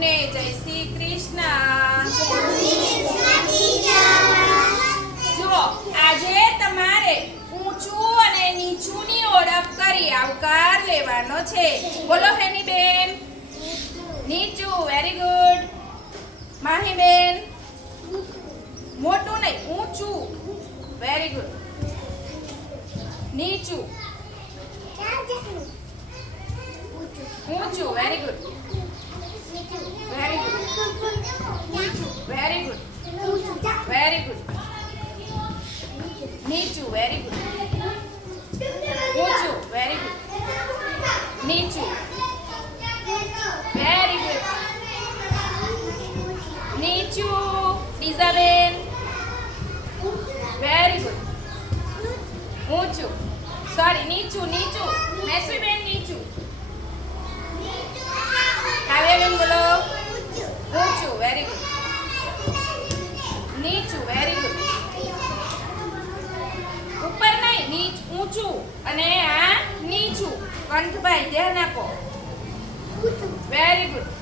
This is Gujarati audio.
સૌને જય શ્રી કૃષ્ણ. જુઓ, આજે તમારે ઊંચું અને નીચુંની ઓળખ કરી આવકાર લેવાનો છે. બોલો હેની બેન. નીચું. Very good. માહી બેન. મોટું નહીં, ઊંચું. Very good. નીચું. ઊંચું. Very good. Very good. Very good. Very good. નીચું. Very good. ઊંચું. Very good. નીચું. Very good. નીચું. ડીઝાબેન. Very good. ઊંચું. સોરી, નીચું. નીચું. મેસવીબેન નીચું. કાવ્યાબેન બોલો. ઊંચું. Very good. નીચું. Very good. ઉપર નહીં, ઊંચું. અને આ નીચું. કંઠભાઈ ધ્યાન આપો. Very good.